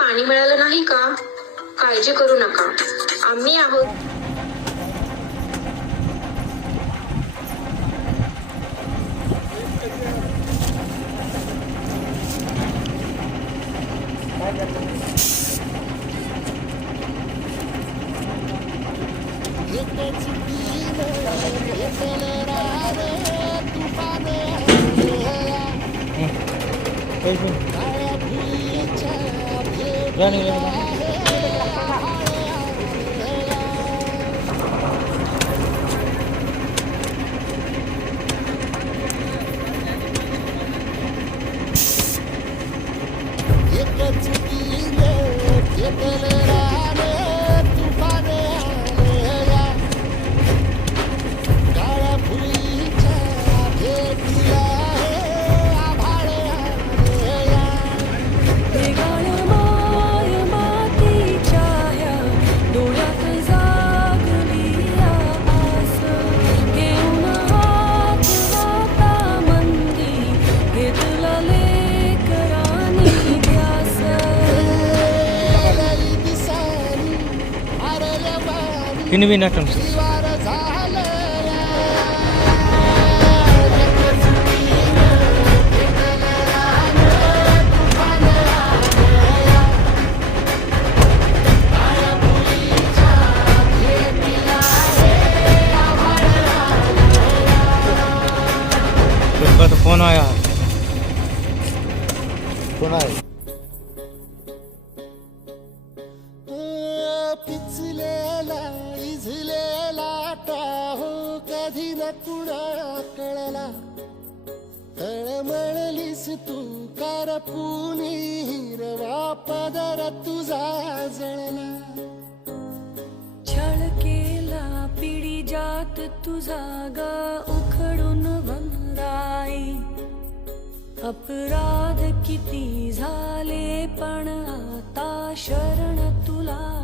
पाणी मिळालं नाही का? काळजी करू नका. आम्ही आहोत. Get the तिने बी नाटक फोन आया कोण आहे? पिचलेला टाहो कधी न कुणा कळला? तळमळलीस तू करपुनी हिरवा पदर तुझा जळला. छळ केला पिढी जात तुझा गा उखडून भंगाई अपराध किती झाले पण आता शरण तुला